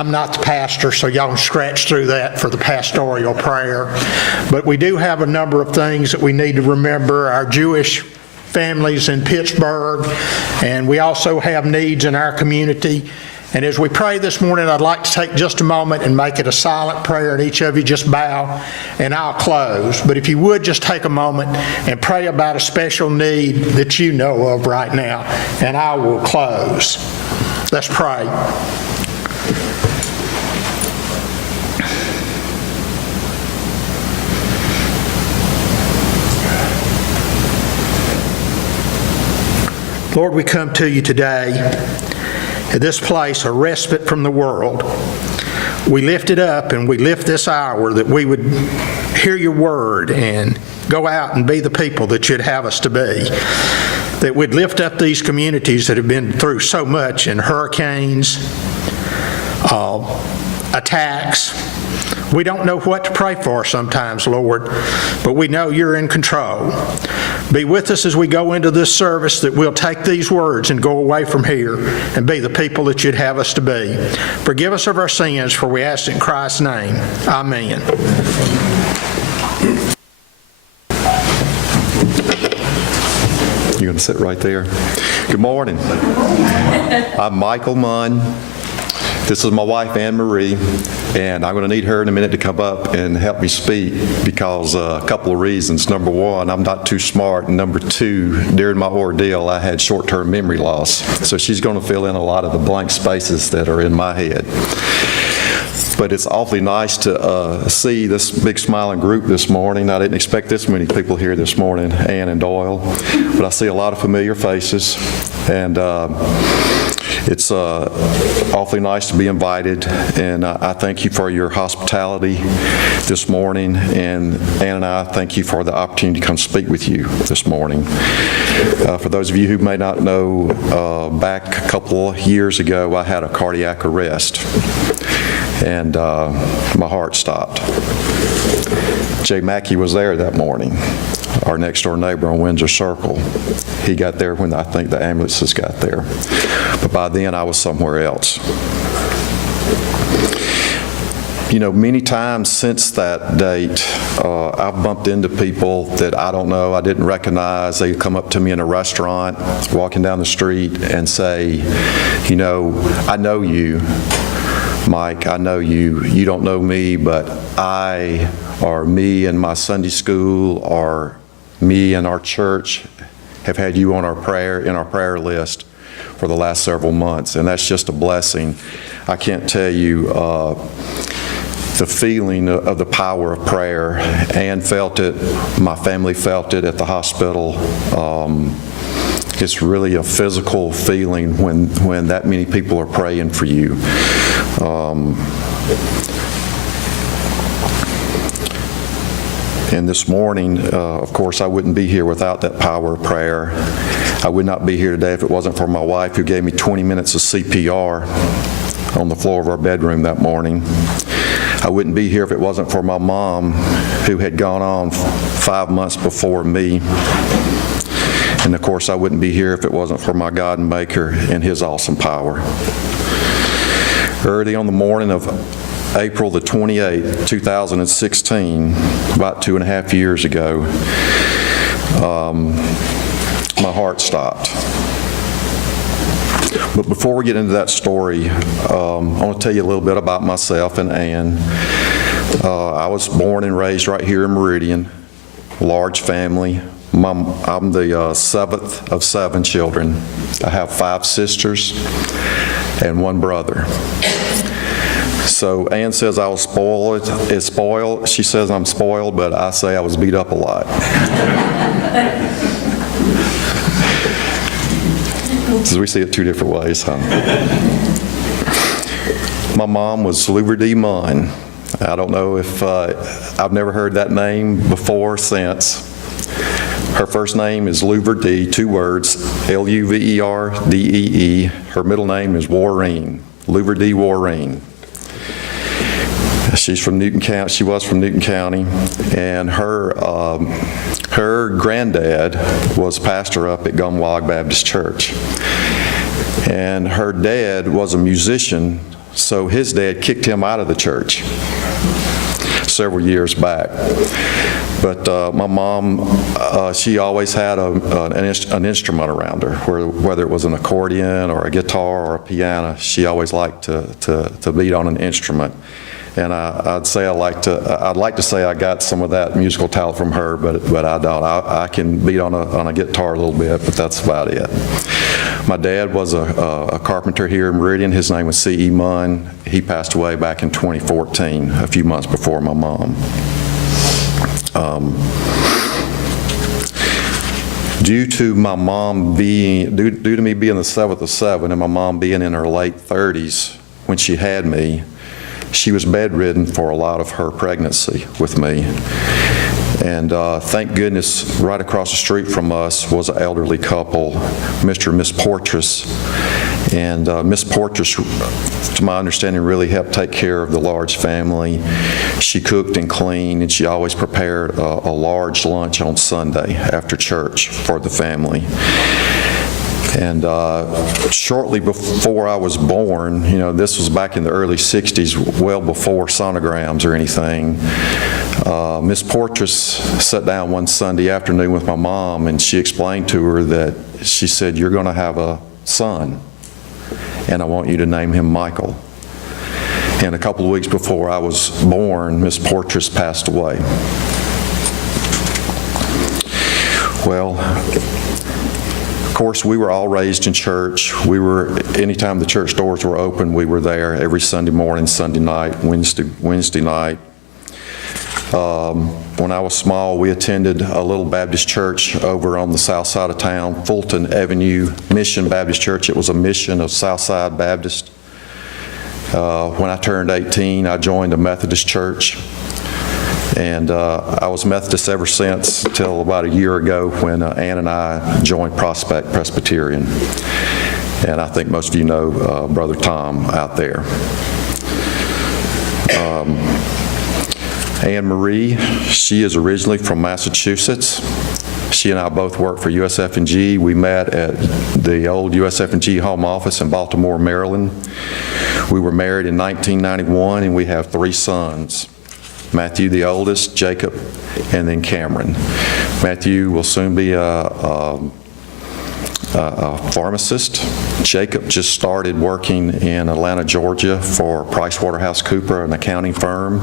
I'm not the pastor, so y'all can scratch through that for the pastoral prayer. But we do have a number of things that we need to remember. Our Jewish families in Pittsburgh, and we also have needs in our community. And as we pray this morning, I'd like to take just a moment and make it a silent prayer, and each of you just bow, and I'll close. But if you would just take a moment and pray about a special need that you know of right now, and I will close. Let's pray. Lord, we come to you today at this place, a respite from the world. We lift it up and we lift this hour that we would hear your word and go out and be the people that you'd have us to be. That we'd lift up these communities that have been through so much in hurricanes, attacks. We don't know what to pray for sometimes, Lord, but we know you're in control. Be with us as we go into this service, that we'll take these words and go away from here and be the people that you'd have us to be. Forgive us of our sins, for we ask in Christ's name. Amen. You're going to sit right there. Good morning. I'm Michael Munn. This is my wife, Anne Marie, and I'm going to need her in a minute to come up and help me speak because a couple of reasons. Number one, I'm not too smart, and number two, during my ordeal, I had short-term memory loss. So she's going to fill in a lot of the blank spaces that are in my head. But it's awfully nice to see this big smiling group this morning. I didn't expect this many people here this morning, Ann and Doyle, but I see a lot of familiar faces, and it's awfully nice to be invited, and I thank you for your hospitality this morning, and Ann and I thank you for the opportunity to come speak with you this morning. For those of you who may not know, back a couple of years ago, I had a cardiac arrest, and my heart stopped. Jay Mackey was there that morning, our next door neighbor on Windsor Circle. He got there when I think the ambulances got there. But by then I was somewhere else. You know, many times since that date, I've bumped into people that I don't know, I didn't recognize. They come up to me in a restaurant, walking down the street, and say, you know, I know you, Mike, I know you. You don't know me, but I, or me and my Sunday school, or me and our church have had you on our prayer list for the last several months, and that's just a blessing. I can't tell you the feeling of the power of prayer. Ann felt it, my family felt it at the hospital. It's really a physical feeling when that many people are praying for you. And this morning, of course, I wouldn't be here without that power of prayer. I would not be here today if it wasn't for my wife, who gave me 20 minutes of CPR on the floor of our bedroom that morning. I wouldn't be here if it wasn't for my mom, who had gone on 5 months before me. And of course, I wouldn't be here if it wasn't for my God and Maker and His awesome power. Early on the morning of April the 28th, 2016, about 2.5 years ago, my heart stopped. But before we get into that story, I want to tell you a little bit about myself and Ann. I was born and raised right here in Meridian, large family. I'm the seventh of 7 children. I have 5 sisters and 1 brother. So Ann says I was spoiled. She says I'm spoiled, but I say I was beat up a lot. So we see it 2 different ways, huh? My mom was Louver D. Munn. I don't know if I've never heard that name before, since. Her first name is Louver D., 2 words, L-U-V-E-R-D-E-E. Her middle name is Warreen, Louver D. Warreen. She's from Newton County. She was from Newton County, and her granddad was pastor up at Gumwog Baptist Church, and her dad was a musician So his dad kicked him out of the church several years back. But my mom, she always had an instrument around her, whether it was an accordion or a guitar or a piano. She always liked to beat on an instrument. And I'd like to say I got some of that musical talent from her, but I don't. I can beat on a guitar a little bit, but that's about it. My dad was a carpenter here in Meridian. His name was C.E. Munn. He passed away back in 2014, a few months before my mom. Due to me being the seventh of seven and my mom being in her late 30s when she had me, she was bedridden for a lot of her pregnancy with me. And thank goodness, right across the street from us was an elderly couple, Mr. and Miss Portress. And Miss Portress, to my understanding, really helped take care of the large family. She cooked and cleaned, and she always prepared a large lunch on Sunday after church for the family. And shortly before I was born, this was back in the early 60s, well before sonograms or anything, Miss Portress sat down one Sunday afternoon with my mom, and she explained to her that, she said, "You're going to have a son, and I want you to name him Michael." And a couple of weeks before I was born, Miss Portress passed away. Well, of course, we were all raised in church. Anytime the church doors were open, we were there every Sunday morning, Sunday night, Wednesday night. When I was small, we attended a little Baptist church over on the south side of town, Fulton Avenue Mission Baptist Church. It was a mission of Southside Baptist. When I turned 18, I joined a Methodist church. And I was Methodist ever since, till about a year ago when Ann and I joined Prospect Presbyterian. And I think most of you know Brother Tom out there. Anne Marie, she is originally from Massachusetts. She and I both work for USF&G. We met at the old USF&G home office in Baltimore, Maryland. We were married in 1991, and we have 3 sons. Matthew, the oldest, Jacob, and then Cameron. Matthew will soon be a pharmacist. Jacob just started working in Atlanta, Georgia for PricewaterhouseCoopers, an accounting firm.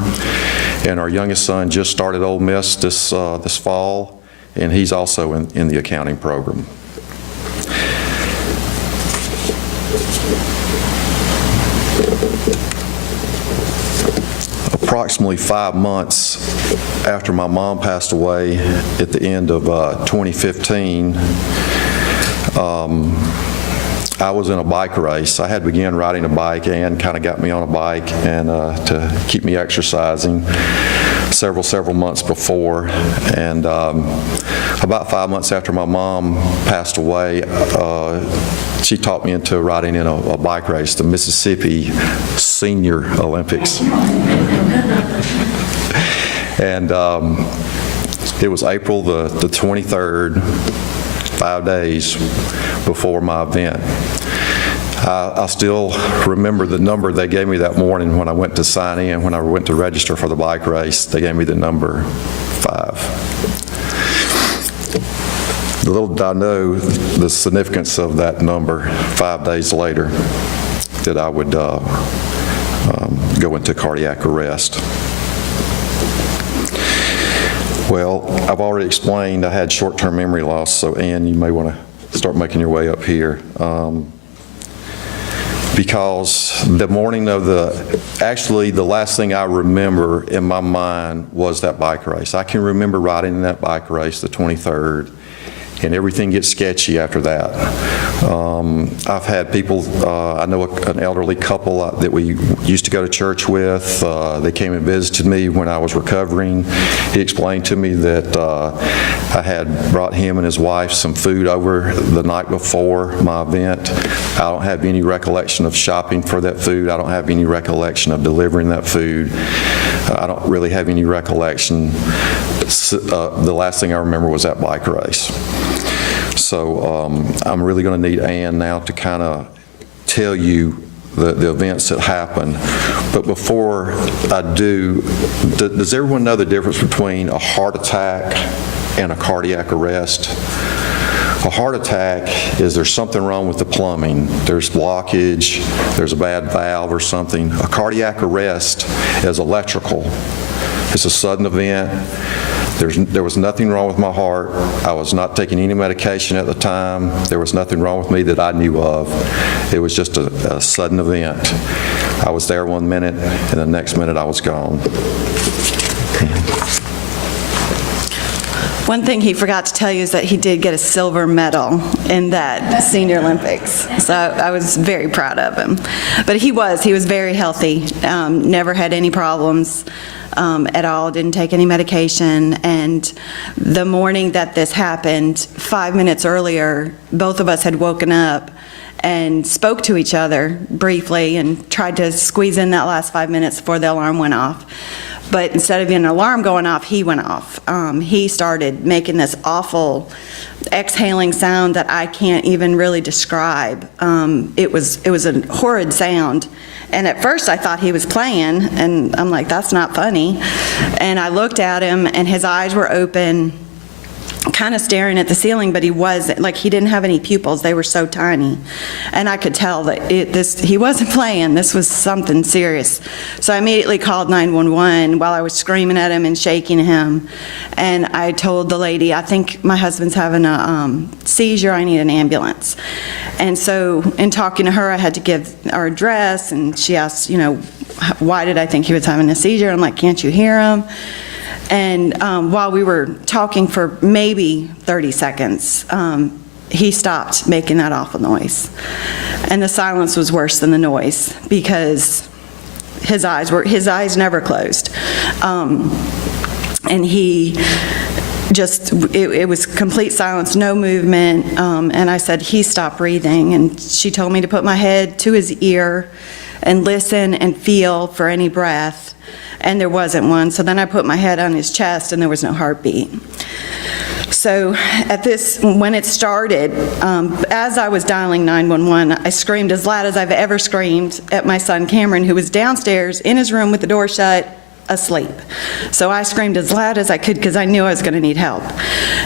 And our youngest son just started Ole Miss this fall, and he's also in the accounting program. Approximately 5 months after my mom passed away at the end of 2015, I was in a bike race. I had begun riding a bike, and kind of got me on a bike and to keep me exercising several months before. And about 5 months after my mom passed away, she taught me into riding in a bike race, the Mississippi Senior Olympics. And it was April the 23rd, 5 days before my event. I still remember the number they gave me that morning when I went to sign in, when I went to register for the bike race. They gave me the number 5. Little did I know the significance of that number 5 days later, that I would go into cardiac arrest. Well, I've already explained I had short-term memory loss, so Ann, you may want to start making your way up here. Because the morning of actually the last thing I remember in my mind was that bike race. I can remember riding in that bike race, the 23rd, and everything gets sketchy after that. I've had people, I know an elderly couple that we used to go to church with. They came and visited me when I was recovering. He explained to me that I had brought him and his wife some food over the night before my event. I don't have any recollection of shopping for that food. I don't have any recollection of delivering that food. I don't really have any recollection. The last thing I remember was that bike race. So I'm really going to need Ann now to kind of tell you the events that happen. But before I do, does everyone know the difference between a heart attack and a cardiac arrest? A heart attack is there's something wrong with the plumbing. There's blockage, there's a bad valve or something. A cardiac arrest is electrical. It's a sudden event. There was nothing wrong with my heart. I was not taking any medication at the time. There was nothing wrong with me that I knew of. It was just a sudden event. I was there 1 minute, and the next minute I was gone. One thing he forgot to tell you is that he did get a silver medal in that Senior Olympics. So I was very proud of him. But he was very healthy, never had any problems at all, didn't take any medication. And the morning that this happened, 5 minutes earlier, both of us had woken up and spoke to each other briefly and tried to squeeze in that last 5 minutes before the alarm went off. But instead of an alarm going off, he went off. He started making this awful exhaling sound that I can't even really describe. It was a horrid sound. And at first I thought he was playing, and I'm like, that's not funny. And I looked at him, and his eyes were open, kind of staring at the ceiling, but he wasn't, like, he didn't have any pupils. They were so tiny. And I could tell that he wasn't playing. This was something serious. So I immediately called 911 while I was screaming at him and shaking him. And I told the lady, I think my husband's having a seizure. I need an ambulance. And so in talking to her, I had to give our address, and she asked, why did I think he was having a seizure? I'm like, can't you hear him? And while we were talking for maybe 30 seconds, he stopped making that awful noise. And the silence was worse than the noise because his eyes never closed. And he just, it was complete silence, no movement. And I said, he stopped breathing. And she told me to put my head to his ear and listen and feel for any breath. And there wasn't one. So then I put my head on his chest, and there was no heartbeat. So when it started, as I was dialing 911, I screamed as loud as I've ever screamed at my son Cameron, who was downstairs in his room with the door shut, asleep. So I screamed as loud as I could because I knew I was going to need help.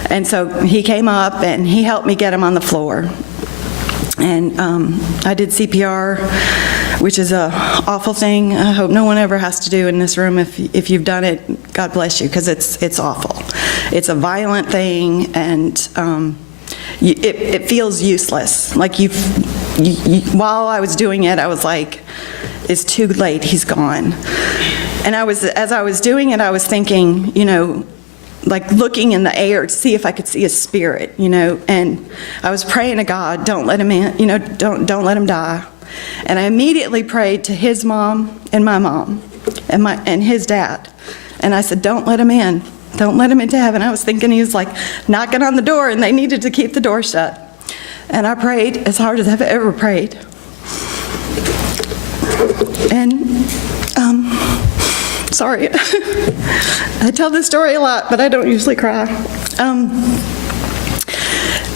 And so he came up, and he helped me get him on the floor. And I did CPR, which is an awful thing. I hope no one ever has to do in this room. If you've done it, God bless you, because it's awful. It's a violent thing, and it feels useless. Like while I was doing it, I was like, it's too late, he's gone. And as I was doing it, I was thinking, like looking in the air to see if I could see his spirit, and I was praying to God, don't let him in, don't let him die. And I immediately prayed to his mom and my mom and his dad. And I said, don't let him in. Don't let him into heaven. I was thinking he was like knocking on the door, and they needed to keep the door shut. And I prayed as hard as I've ever prayed. And sorry, I tell this story a lot, but I don't usually cry.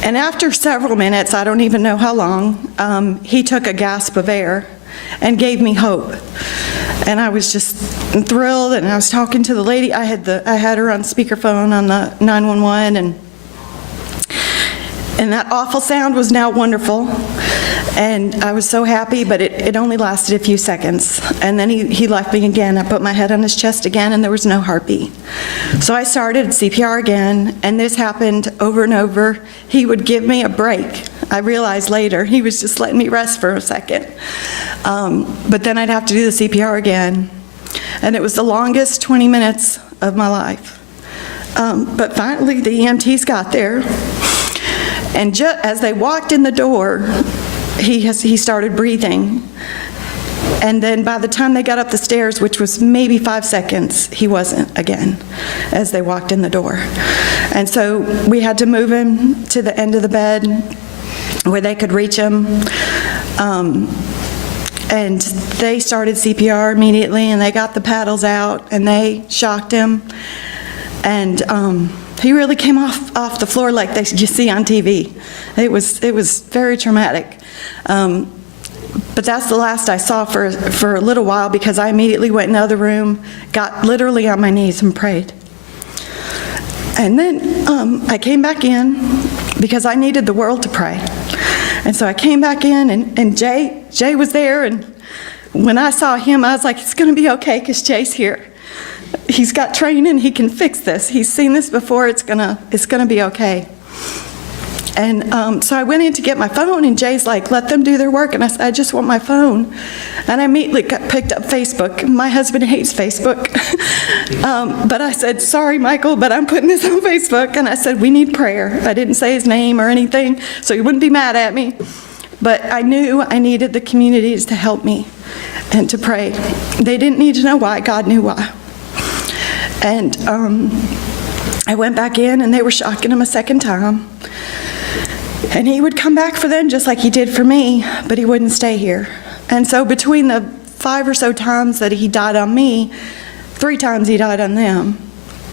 And after several minutes, I don't even know how long, he took a gasp of air and gave me hope. And I was just thrilled, and I was talking to the lady. I had her on speakerphone on the 911, and that awful sound was now wonderful. And I was so happy, but it only lasted a few seconds. And then he left me again. I put my head on his chest again, and there was no heartbeat. So I started CPR again, and this happened over and over. He would give me a break. I realized later he was just letting me rest for a second. But then I'd have to do the CPR again. And it was the longest 20 minutes of my life. But finally, the EMTs got there. And just as they walked in the door, he started breathing. And then by the time they got up the stairs, which was maybe 5 seconds, he wasn't again as they walked in the door. And so we had to move him to the end of the bed where they could reach him. And they started CPR immediately, and they got the paddles out, and they shocked him. And he really came off the floor like you see on TV. It was very traumatic. But that's the last I saw for a little while, because I immediately went in the other room, got literally on my knees and prayed. And then I came back in because I needed the world to pray. And so I came back in, and Jay was there, and when I saw him, I was like, it's going to be okay because Jay's here. He's got training, he can fix this. He's seen this before, it's gonna be okay. And so I went in to get my phone, and Jay's like, let them do their work. And I said, I just want my phone. And I immediately picked up Facebook. My husband hates Facebook. But I said, sorry, Michael, but I'm putting this on Facebook. And I said, we need prayer. I didn't say his name or anything, so he wouldn't be mad at me. But I knew I needed the communities to help me and to pray. They didn't need to know why, God knew why. And I went back in, and they were shocking him a second time. And he would come back for them just like he did for me, but he wouldn't stay here. And so between the 5 or so times that he died on me, 3 times he died on them.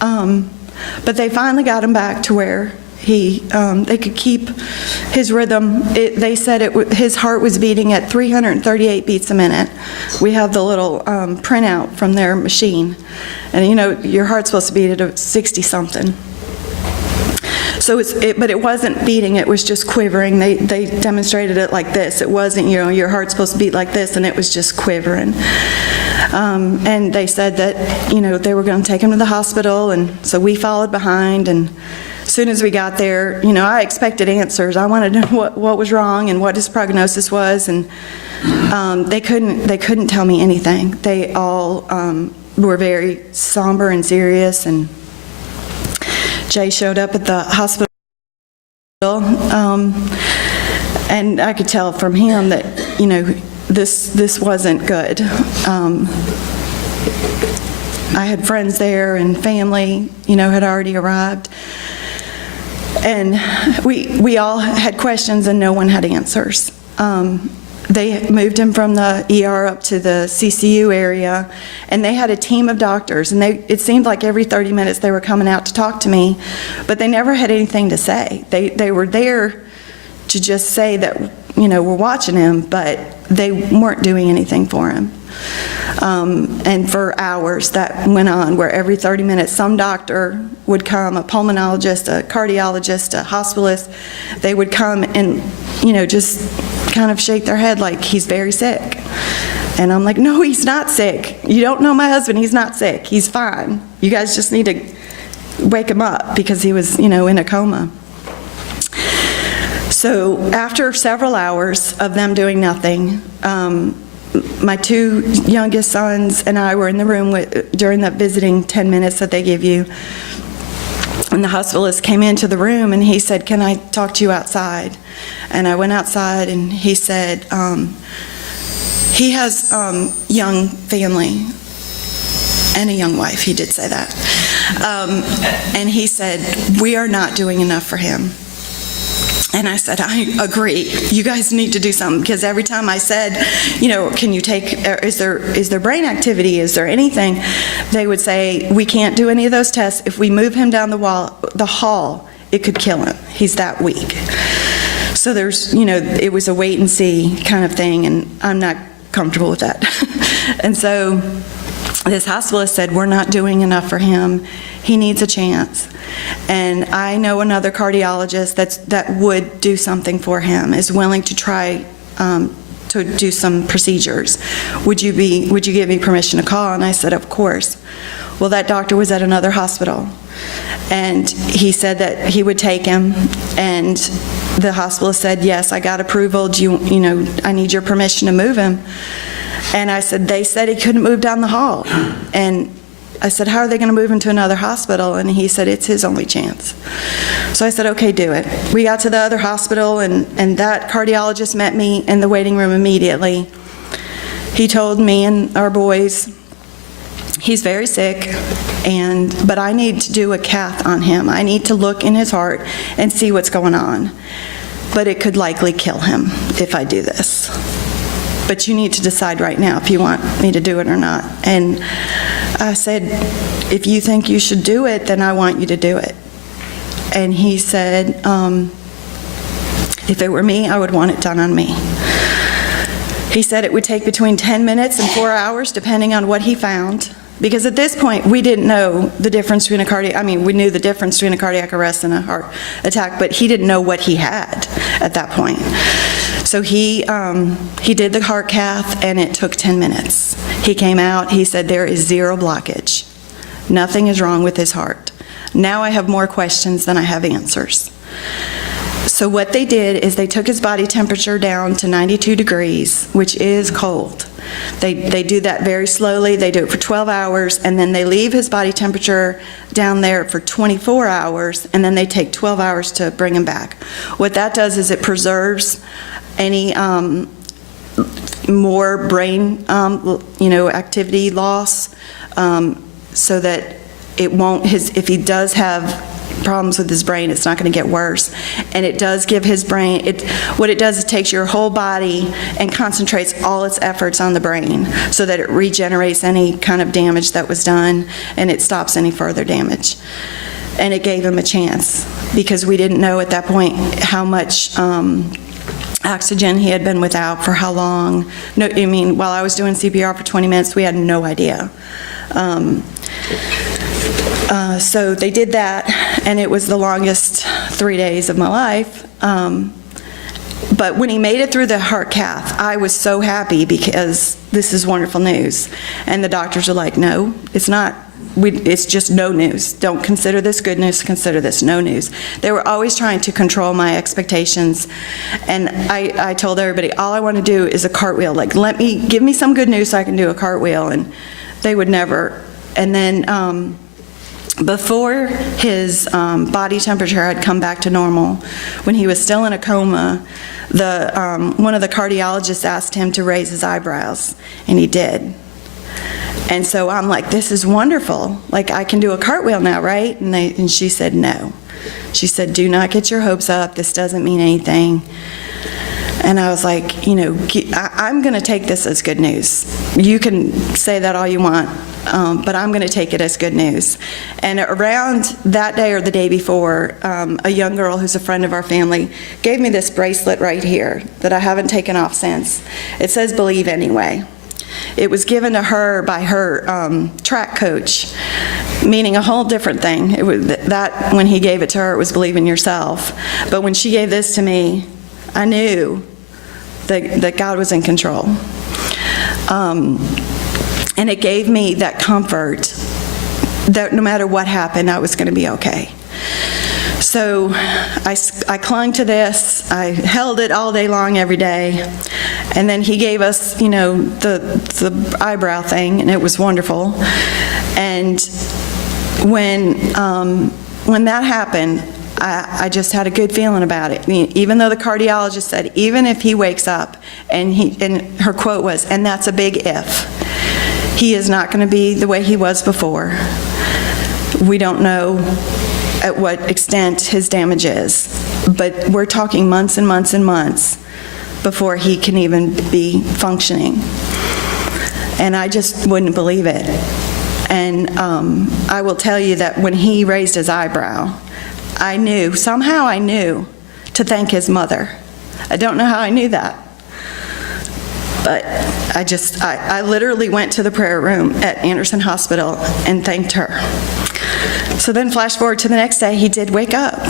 But they finally got him back to where they could keep his rhythm. They said his heart was beating at 338 beats a minute. We have the little printout from their machine. And you know, your heart's supposed to beat at 60-something. So but it wasn't beating, it was just quivering. They demonstrated it like this. It wasn't, you know, your heart's supposed to beat like this, and it was just quivering. And they said that, you know, they were going to take him to the hospital, and so we followed behind. And as soon as we got there, you know, I expected answers. I wanted to know what was wrong and what his prognosis was, and they couldn't tell me anything. They all were very somber and serious. And Jay showed up at the hospital, and I could tell from him that, you know, this wasn't good. I had friends there, and family, you know, had already arrived. And we all had questions, and no one had answers. They moved him from the ER up to the CCU area, and they had a team of doctors, and it seemed like every 30 minutes they were coming out to talk to me, but they never had anything to say. They were there to just say that, you know, we're watching him, but they weren't doing anything for him. And for hours that went on, where every 30 minutes some doctor would come, a pulmonologist, a cardiologist, a hospitalist. They would come and, you know, just kind of shake their head like, he's very sick. And I'm like, no, he's not sick. You don't know my husband, he's not sick. He's fine. You guys just need to wake him up, because he was, you know, in a coma. So after several hours of them doing nothing, my 2 youngest sons and I were in the room during that visiting 10 minutes that they give you. And the hospitalist came into the room, and he said, can I talk to you outside? And I went outside, and he said, he has young family and a young wife. He did say that. And he said, we are not doing enough for him. And I said, I agree. You guys need to do something, because every time I said, you know, can you take, is there brain activity? Is there anything? They would say, we can't do any of those tests. If we move him down the hall, it could kill him. He's that weak. So there's, you know, it was a wait and see kind of thing, and I'm not comfortable with that. And so this hospitalist said, we're not doing enough for him. He needs a chance. And I know another cardiologist that would do something for him, is willing to try to do some procedures. Would you give me permission to call? And I said, of course. Well, that doctor was at another hospital, and he said that he would take him, and the hospital said, yes, I got approval. You know, I need your permission to move him. And I said, they said he couldn't move down the hall. And I said, how are they going to move him to another hospital? And he said, it's his only chance. So I said, okay, do it. We got to the other hospital, and that cardiologist met me in the waiting room immediately. He told me and our boys, he's very sick, but I need to do a cath on him. I need to look in his heart and see what's going on. But it could likely kill him if I do this. But you need to decide right now if you want me to do it or not. And I said, if you think you should do it, then I want you to do it. And he said, if it were me, I would want it done on me. He said it would take between 10 minutes and 4 hours, depending on what he found. Because at this point, we didn't know the difference between we knew the difference between a cardiac arrest and a heart attack, but he didn't know what he had at that point. So he did the heart cath, and it took 10 minutes. He came out, he said there is zero blockage. Nothing is wrong with his heart. Now I have more questions than I have answers. So what they did is they took his body temperature down to 92 degrees, which is cold. They do that very slowly. They do it for 12 hours, and then they leave his body temperature down there for 24 hours, and then they take 12 hours to bring him back. What that does is it preserves any more brain, activity loss, so that it won't, if he does have problems with his brain, it's not going to get worse. And it does give his brain, what it does is it takes your whole body and concentrates all its efforts on the brain so that it regenerates any kind of damage that was done, and it stops any further damage. And it gave him a chance, because we didn't know at that point how much oxygen he had been without, for how long. No, I mean, while I was doing CPR for 20 minutes, we had no idea. So they did that, and it was the longest 3 days of my life. But when he made it through the heart cath, I was so happy, because this is wonderful news. And the doctors are like, no, it's not. It's just no news. Don't consider this good news, consider this no news. They were always trying to control my expectations. And I told everybody, all I want to do is a cartwheel. Like, give me some good news so I can do a cartwheel. And they would never. And then before his body temperature had come back to normal, when he was still in a coma, one of the cardiologists asked him to raise his eyebrows, and he did. And so I'm like, this is wonderful. Like, I can do a cartwheel now, right? And she said, no. She said, do not get your hopes up. This doesn't mean anything. And I was like, I'm going to take this as good news. You can say that all you want, but I'm going to take it as good news. And around that day or the day before, a young girl who's a friend of our family gave me this bracelet right here that I haven't taken off since. It says, believe anyway. It was given to her by her track coach, meaning a whole different thing. It was that when he gave it to her, it was believe in yourself. But when she gave this to me, I knew that God was in control. And it gave me that comfort that no matter what happened, I was going to be okay. So I clung to this. I held it all day long, every day. And then he gave us, the eyebrow thing, and it was wonderful. And when that happened, I just had a good feeling about it. Even though the cardiologist said, even if he wakes up, and her quote was, and that's a big if, he is not going to be the way he was before. We don't know at what extent his damage is, but we're talking months and months and months before he can even be functioning. And I just wouldn't believe it. And I will tell you that when he raised his eyebrow, somehow I knew to thank his mother. I don't know how I knew that. But I literally went to the prayer room at Anderson Hospital and thanked her. So then flash forward to the next day, he did wake up.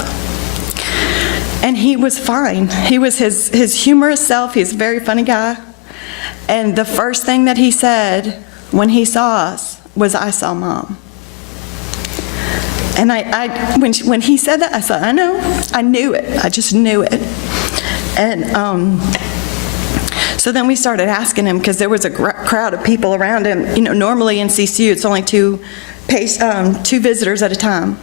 And he was fine. He was his humorous self. He's a very funny guy. And the first thing that he said when he saw us was, I saw Mom. And when he said that, I said, I know. I knew it. I just knew it. And so then we started asking him, because there was a crowd of people around him. Normally in CCU, it's only two visitors at a time.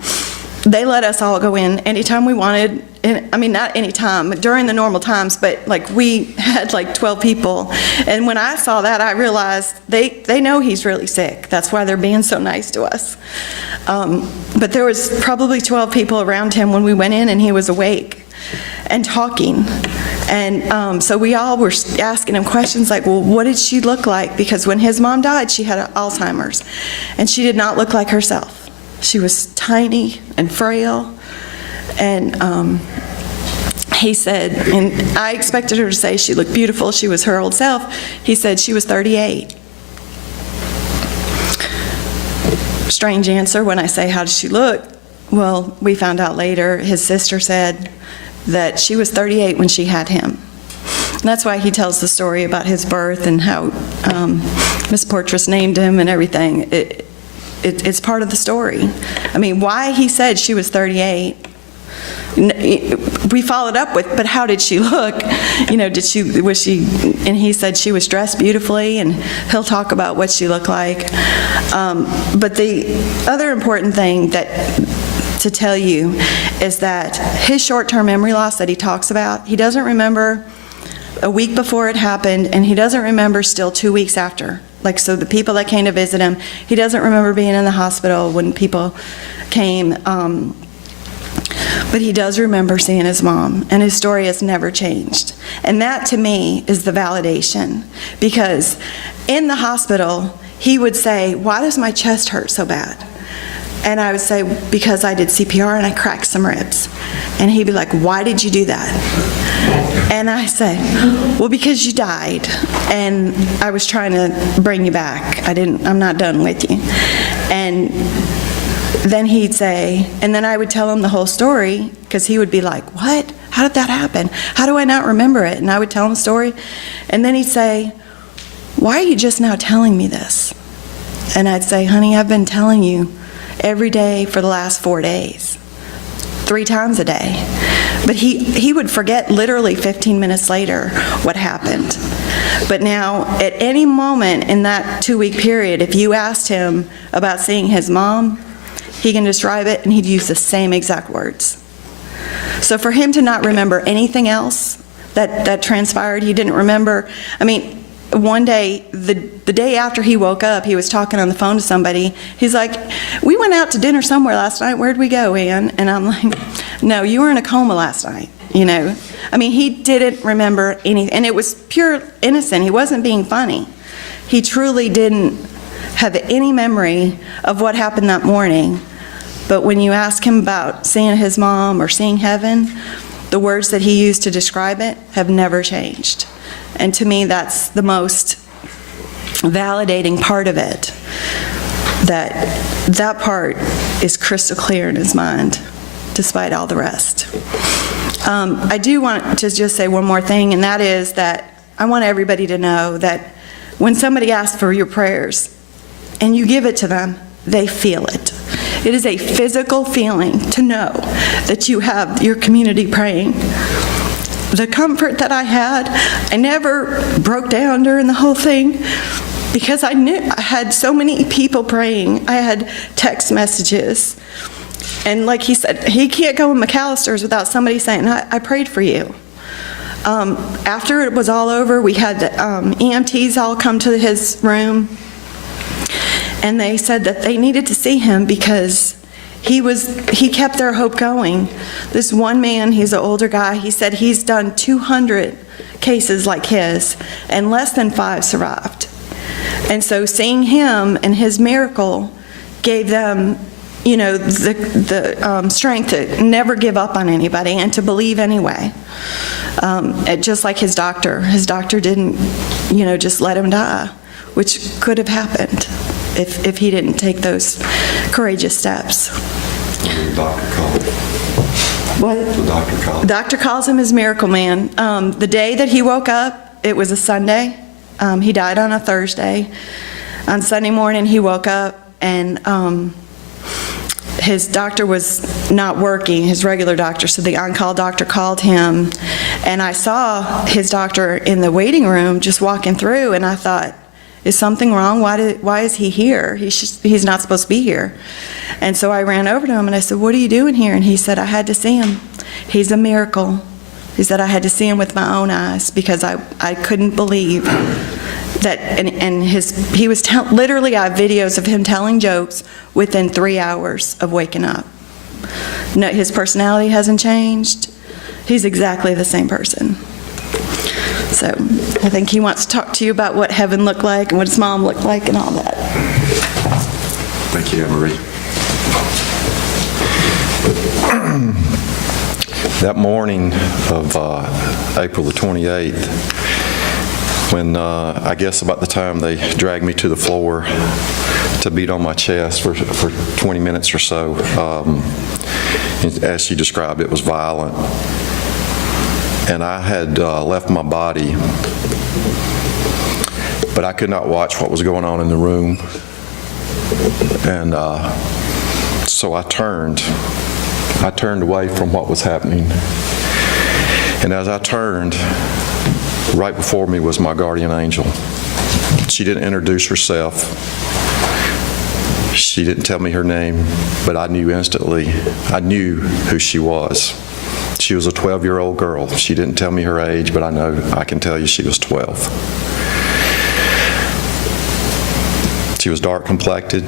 They let us all go in anytime we wanted. I mean, not anytime, during the normal times, but we had 12 people. And when I saw that, I realized they know he's really sick. That's why they're being so nice to us. But there was probably 12 people around him when we went in, and he was awake and talking. And so we all were asking him questions like, well, what did she look like? Because when his mom died, she had Alzheimer's, and she did not look like herself. She was tiny and frail, and he said, and I expected her to say she looked beautiful, she was her old self. He said she was 38. Strange answer when I say, how does she look? Well, we found out later, his sister said that she was 38 when she had him. And that's why he tells the story about his birth and how Miss Portress named him and everything. It's part of the story. I mean, why he said she was 38, we followed up with, but how did she look? You know, was she, and he said she was dressed beautifully, and he'll talk about what she looked like. But the other important thing to tell you is that his short-term memory loss that he talks about, he doesn't remember a week before it happened, and he doesn't remember still 2 weeks after. Like, so the people that came to visit him, he doesn't remember being in the hospital when people came, but he does remember seeing his mom, and his story has never changed. And that, to me, is the validation, because in the hospital, he would say, why does my chest hurt so bad? And I would say, because I did CPR and I cracked some ribs. And he'd be like, why did you do that? And I said, well, because you died, and I was trying to bring you back. I'm not done with you. And then he'd say, and then I would tell him the whole story, because he would be like, what? How did that happen? How do I not remember it? And I would tell him the story. And then he'd say, why are you just now telling me this? And I'd say, honey, I've been telling you every day for the last 4 days, 3 times a day. But he would forget literally 15 minutes later what happened. But now, at any moment in that 2-week period, if you asked him about seeing his mom, he can describe it, and he'd use the same exact words. So for him to not remember anything else that transpired, he didn't remember. I mean, one day, the day after he woke up, he was talking on the phone to somebody. He's like, we went out to dinner somewhere last night. Where'd we go, Ann? And I'm like, no, you were in a coma last night, you know. I mean, he didn't remember anything, and it was pure innocent. He wasn't being funny. He truly didn't have any memory of what happened that morning. But when you ask him about seeing his mom or seeing heaven, the words that he used to describe it have never changed. And to me, that's the most validating part of it, that part is crystal clear in his mind, despite all the rest. I do want to just say one more thing, and that is that I want everybody to know that when somebody asks for your prayers and you give it to them, they feel it. It is a physical feeling to know that you have your community praying. The comfort that I had, I never broke down during the whole thing, because I knew I had so many people praying. I had text messages, and like he said, he can't go in McAllister's without somebody saying, I prayed for you. After it was all over, we had the EMTs all come to his room, and they said that they needed to see him because he kept their hope going. This one man, he's an older guy, he said he's done 200 cases like his, and less than 5 survived. And so seeing him and his miracle gave them, you know, the strength to never give up on anybody and to believe anyway. Just like his doctor didn't, you know, just let him die, which could have happened if he didn't take those courageous steps. The doctor called. What? The doctor called. The doctor calls him his miracle man. The day that he woke up, it was a Sunday. He died on a Thursday. On Sunday morning, he woke up, and his doctor was not working, his regular doctor, so the on-call doctor called him, and I saw his doctor in the waiting room just walking through, and I thought, is something wrong? Why is he here? He's not supposed to be here. And so I ran over to him and I said, what are you doing here? And he said, I had to see him. He's a miracle. He said, I had to see him with my own eyes because I couldn't believe that, and he was literally, I have videos of him telling jokes within 3 hours of waking up. No, his personality hasn't changed. He's exactly the same person. So I think he wants to talk to you about what heaven looked like and what his mom looked like and all that. Thank you, Anne Marie. That morning of April the 28th, when I guess about the time they dragged me to the floor to beat on my chest for 20 minutes or so, as she described, it was violent. And I had left my body, but I could not watch what was going on in the room. And so I turned away from what was happening. And as I turned, right before me was my guardian angel. She didn't introduce herself. She didn't tell me her name, but I knew instantly. I knew who she was. She was a 12-year-old girl. She didn't tell me her age, but I can tell you she was 12. She was dark complected,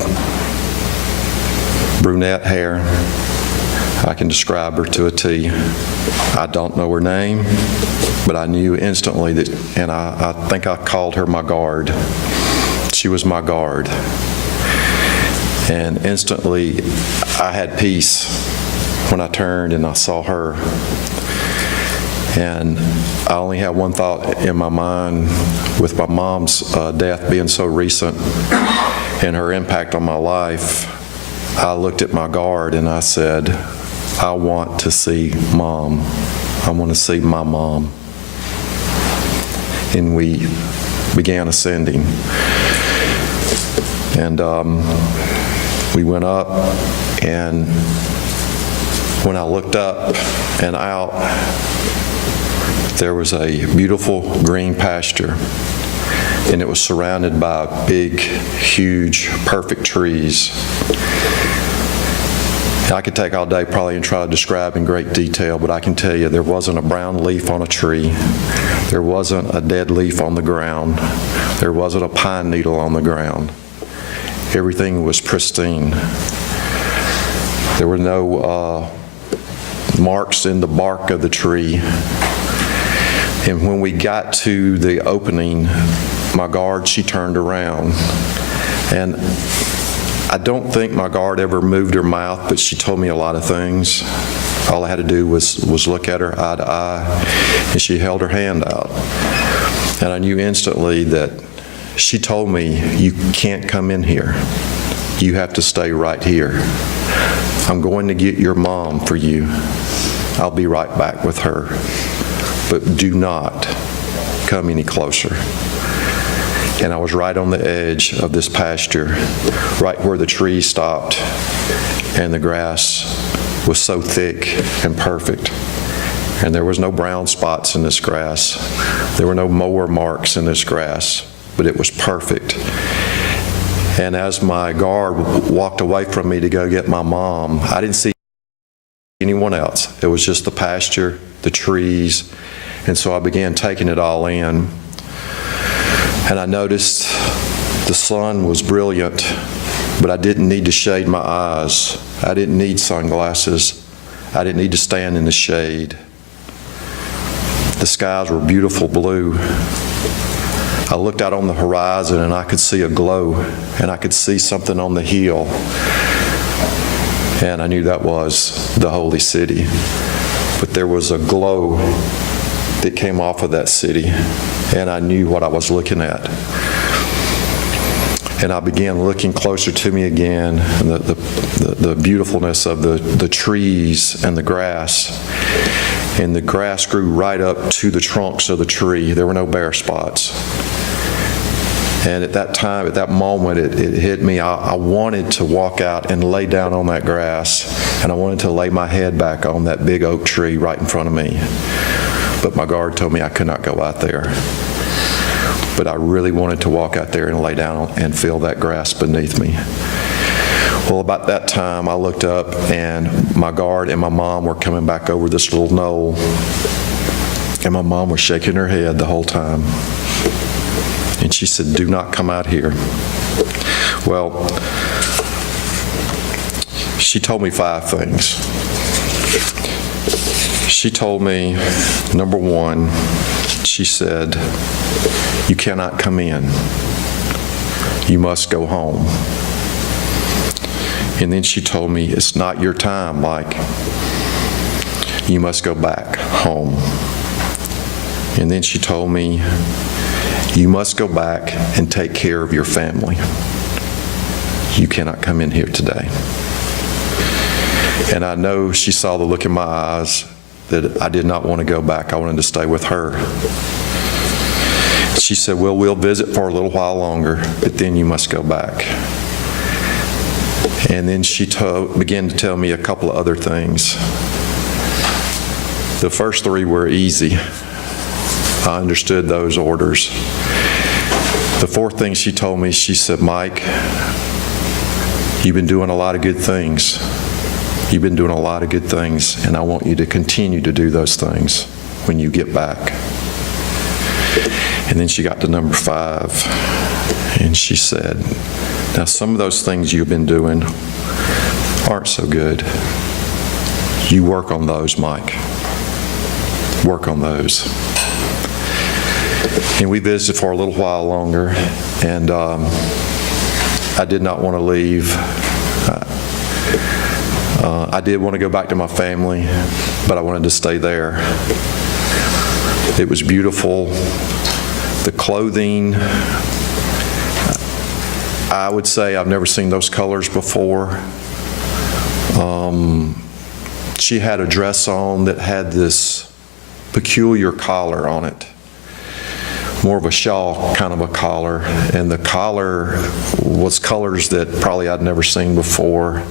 brunette hair. I can describe her to a T. I don't know her name, but I knew instantly that, and I think I called her my guard. She was my guard. And instantly, I had peace when I turned and I saw her. And I only had one thought in my mind, with my mom's death being so recent and her impact on my life. I looked at my guard and I said, I want to see Mom. I want to see my mom. And we began ascending. And we went up, and when I looked up and out, there was a beautiful green pasture, and it was surrounded by big, huge, perfect trees. I could take all day probably and try to describe in great detail, but I can tell you there wasn't a brown leaf on a tree. There wasn't a dead leaf on the ground. There wasn't a pine needle on the ground. Everything was pristine. There were no marks in the bark of the tree. And when we got to the opening, my guard, she turned around. And I don't think my guard ever moved her mouth, but she told me a lot of things. All I had to do was look at her eye to eye, and she held her hand out. And I knew instantly that she told me, you can't come in here. You have to stay right here. I'm going to get your mom for you. I'll be right back with her. But do not come any closer. And I was right on the edge of this pasture, right where the trees stopped, and the grass was so thick and perfect. And there was no brown spots in this grass. There were no mower marks in this grass, but it was perfect. And as my guard walked away from me to go get my mom, I didn't see anyone else. It was just the pasture, the trees, and so I began taking it all in. And I noticed the sun was brilliant, but I didn't need to shade my eyes. I didn't need sunglasses. I didn't need to stand in the shade. The skies were beautiful blue. I looked out on the horizon and I could see a glow, and I could see something on the hill. And I knew that was the holy city. But there was a glow that came off of that city, and I knew what I was looking at. And I began looking closer to me again, and the beautifulness of the trees and the grass. And the grass grew right up to the trunks of the tree. There were no bare spots. And at that time, at that moment, it hit me. I wanted to walk out and lay down on that grass, and I wanted to lay my head back on that big oak tree right in front of me. But my guard told me I could not go out there. But I really wanted to walk out there and lay down and feel that grass beneath me. Well, about that time, I looked up, and my guard and my mom were coming back over this little knoll. And my mom was shaking her head the whole time. And she said, do not come out here. Well, she told me 5 things. She told me, number 1, she said, you cannot come in. You must go home. And then she told me, it's not your time, like, you must go back home. And then she told me, you must go back and take care of your family. You cannot come in here today. And I know she saw the look in my eyes that I did not want to go back. I wanted to stay with her. She said, well, we'll visit for a little while longer, but then you must go back. And then she began to tell me a couple of other things. The first three were easy. I understood those orders. The fourth thing she told me, she said, Mike, you've been doing a lot of good things. You've been doing a lot of good things, and I want you to continue to do those things when you get back. And then she got to number 5, and she said, now some of those things you've been doing aren't so good. You work on those, Mike. Work on those. And we visited for a little while longer, and I did not want to leave. I did want to go back to my family, but I wanted to stay there. It was beautiful. The clothing, I would say I've never seen those colors before. She had a dress on that had this peculiar collar on it, more of a shawl kind of a collar, and the collar was colors that probably I'd never seen before.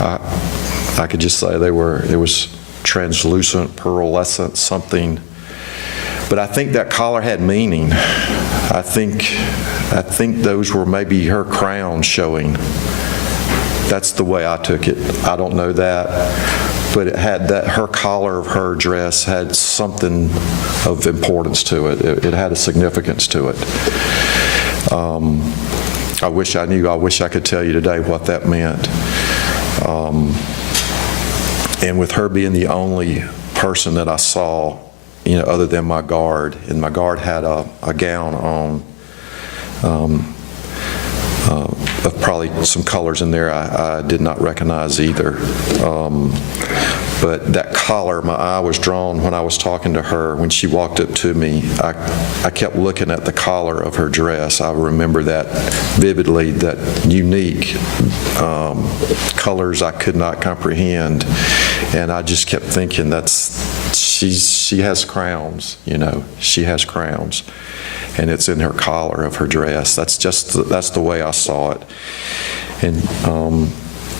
I could just say it was translucent, pearlescent, something. But I think that collar had meaning. I think those were maybe her crown showing. That's the way I took it. I don't know that, but it had that, her collar of her dress had something of importance to it. It had a significance to it. I wish I knew. I wish I could tell you today what that meant. And with her being the only person that I saw, other than my guard, and my guard had a gown on of probably some colors in there I did not recognize either. But that collar, my eye was drawn when I was talking to her. When she walked up to me, I kept looking at the collar of her dress. I remember that vividly, that unique colors I could not comprehend. And I just kept thinking, she has crowns, she has crowns. And it's in her collar of her dress. That's the way I saw it.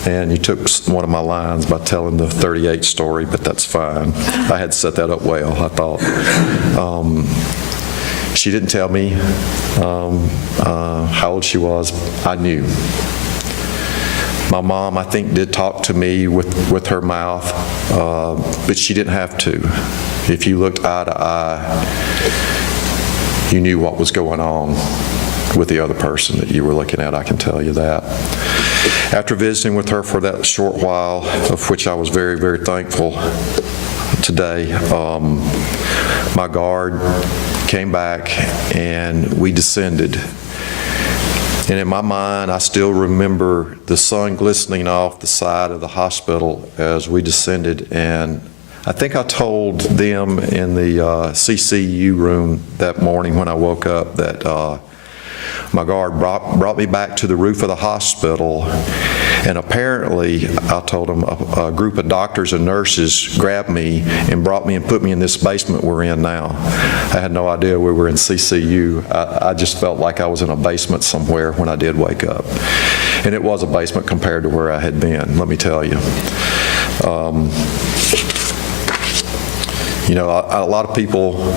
And you took one of my lines by telling the 38 story, but that's fine. I had set that up well, I thought. She didn't tell me how old she was. I knew. My mom, I think, did talk to me with her mouth, but she didn't have to. If you looked eye to eye, you knew what was going on with the other person that you were looking at, I can tell you that. After visiting with her for that short while, of which I was very, very thankful today, my guard came back and we descended. And in my mind, I still remember the sun glistening off the side of the hospital as we descended, and I think I told them in the CCU room that morning when I woke up that my guard brought me back to the roof of the hospital, and apparently, I told them, a group of doctors and nurses grabbed me and brought me and put me in this basement we're in now. I had no idea we were in CCU. I just felt like I was in a basement somewhere when I did wake up. And it was a basement compared to where I had been, let me tell you. A lot of people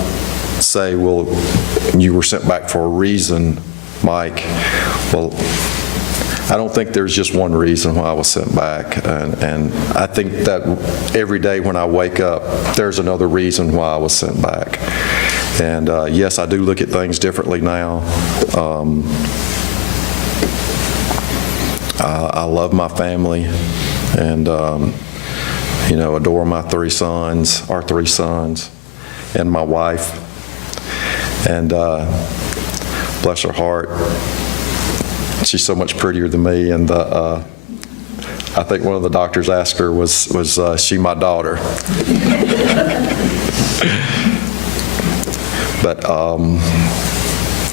say, well, you were sent back for a reason, Mike. Well, I don't think there's just one reason why I was sent back. And I think that every day when I wake up, there's another reason why I was sent back. And yes, I do look at things differently now. I love my family, and adore my our three sons, and my wife. And bless her heart, she's so much prettier than me. And I think one of the doctors asked her, was she my daughter? But am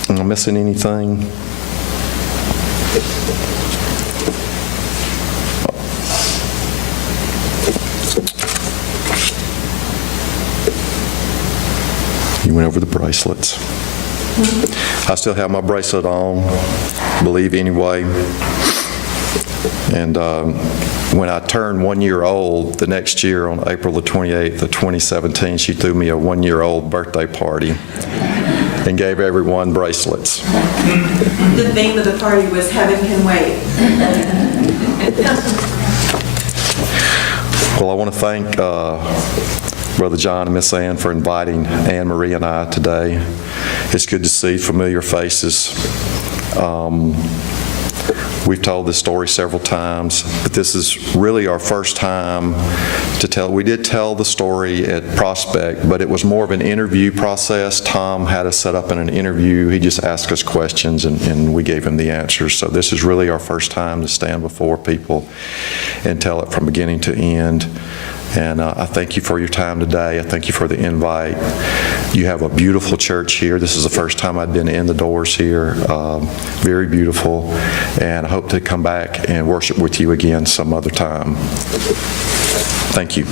I missing anything? You went over the bracelets. I still have my bracelet on, believe anyway. And when I turned 1 year old, the next year on April the 28th of 2017, she threw me a 1-year-old birthday party and gave everyone bracelets. The theme of the party was Heaven Can Wait. Well, I want to thank Brother John and Miss Ann for inviting Anne Marie and I today. It's good to see familiar faces. We've told this story several times, but this is really our first time to tell. We did tell the story at Prospect, but it was more of an interview process. Tom had us set up in an interview. He just asked us questions, and we gave him the answers. So this is really our first time to stand before people and tell it from beginning to end. And I thank you for your time today. I thank you for the invite. You have a beautiful church here. This is the first time I've been in the doors here. Very beautiful. And I hope to come back and worship with you again some other time. Thank you.